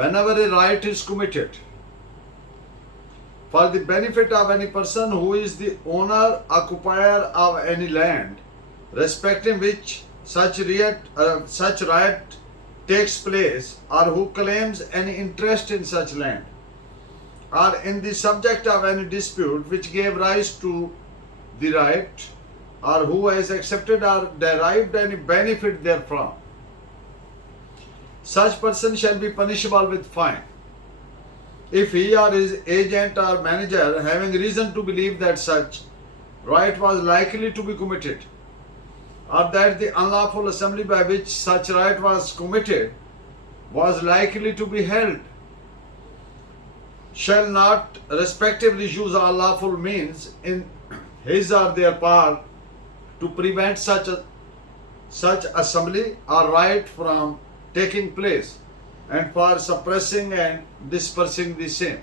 Whenever a right is committed for the benefit of any person who is the owner, occupier of any land, respecting which such right takes place, or who claims any interest in such land, or in the subject of any dispute which gave rise to the right, or who has accepted or derived any benefit therefrom, such person shall be punishable with fine, if he or his agent or manager, having reason to believe that such right was likely to be committed, or that the unlawful assembly by which such right was committed was likely to be held, shall not respectively use all lawful means in his or their power to prevent such assembly or right from taking place, and for suppressing and dispersing the same.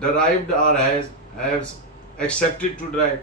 derived or has accepted to derive,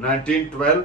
1912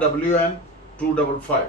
WN 255।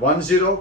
10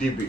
DB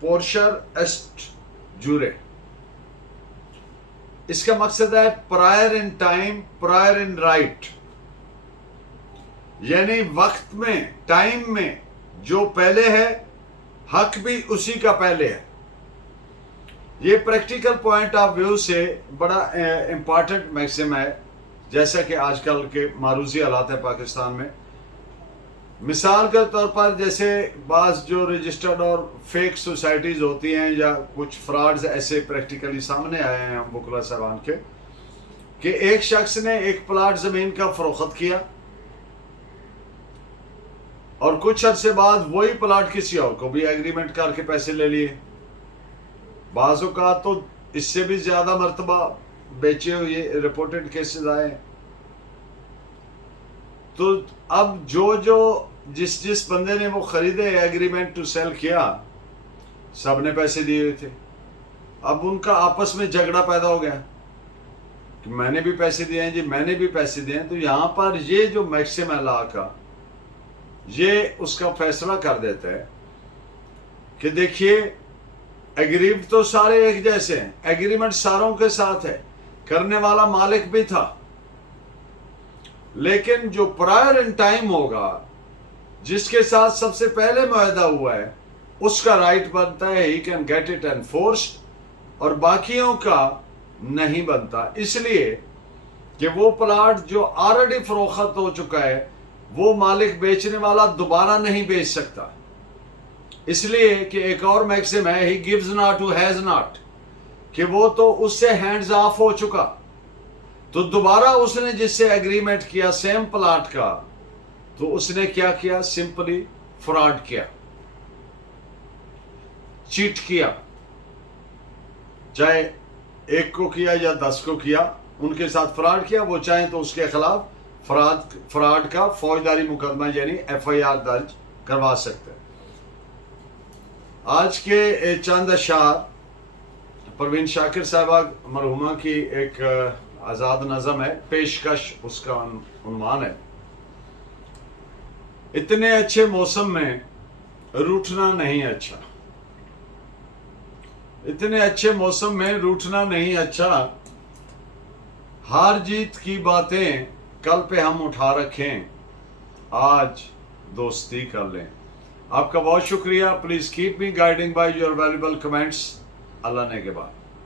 پورشر ایسٹ جورے. اس کا مقصد ہے prior in time prior in right, یعنی وقت میں، ٹائم میں جو پہلے ہے حق بھی اسی کا پہلے ہے. یہ پریکٹیکل پوائنٹ آف ویو سے بڑا امپارٹنٹ میکسم ہے، جیسا کہ آج کل کے معروضی حالات ہیں پاکستان میں. مثال کے طور پر جیسے بعض جو رجسٹرڈ اور فیک سوسائٹیز ہوتی ہیں یا کچھ فراڈز ایسے پریکٹیکلی سامنے آئے ہیں وکلا صاحبان کے، کہ ایک شخص نے ایک پلاٹ زمین کا فروخت کیا اور کچھ عرصے بعد وہی پلاٹ کسی اور کو بھی ایگریمنٹ کر کے پیسے لے لیے. بعض اوقات تو اس سے بھی زیادہ مرتبہ بیچے ہوئے رپورٹڈ کیسز آئے. تو اب جس بندے نے وہ خریدے ایگریمنٹ ٹو سیل کیا، سب نے پیسے دیے ہوئے تھے. اب ان کا آپس میں جھگڑا پیدا ہو گیا کہ میں نے بھی پیسے دیے ہیں جی، میں نے بھی پیسے دیے ہیں. تو یہاں پر یہ جو میکسم ہے لا کا، یہ اس کا فیصلہ کر دیتا ہے کہ دیکھیے ایگریمنٹ تو سارے ایک جیسے ہیں، ایگریمنٹ ساروں کے ساتھ ہے، کرنے والا مالک بھی تھا، لیکن جو پرائر ان ٹائم ہوگا، جس کے ساتھ سب سے پہلے معاہدہ ہوا ہے، اس کا رائٹ بنتا ہے he can get it enforced, اور باقیوں کا نہیں بنتا. اس لیے کہ وہ پلاٹ جو آلریڈی فروخت ہو چکا ہے وہ مالک بیچنے والا دوبارہ نہیں بیچ سکتا. اس لیے کہ ایک اور میکسم ہے he gives not who has not, کہ وہ تو اس سے ہینڈز آف ہو چکا، تو دوبارہ اس نے جس سے ایگریمنٹ کیا سیم پلاٹ کا، تو اس نے کیا کیا؟ سمپلی فراڈ کیا، چیٹ کیا. چاہے ایک کو کیا یا 10 کو کیا، ان کے ساتھ فراڈ کیا. وہ چاہیں تو اس کے خلاف فراڈ کا فوجداری مقدمہ یعنی FIR درج کروا سکتے ہیں. آج کے چند اشعار پروین شاکر صاحبہ مرحومہ کی ایک آزاد نظم ہے، پیشکش اس کا عنوان ہے. اتنے اچھے موسم میں روٹھنا نہیں اچھا، اتنے اچھے موسم میں روٹھنا نہیں اچھا، ہار جیت کی باتیں کل پہ ہم اٹھا رکھیں، آج دوستی کر لیں. آپ کا بہت شکریہ. Please keep me guiding by your valuable comments. اللہ نے کے بعد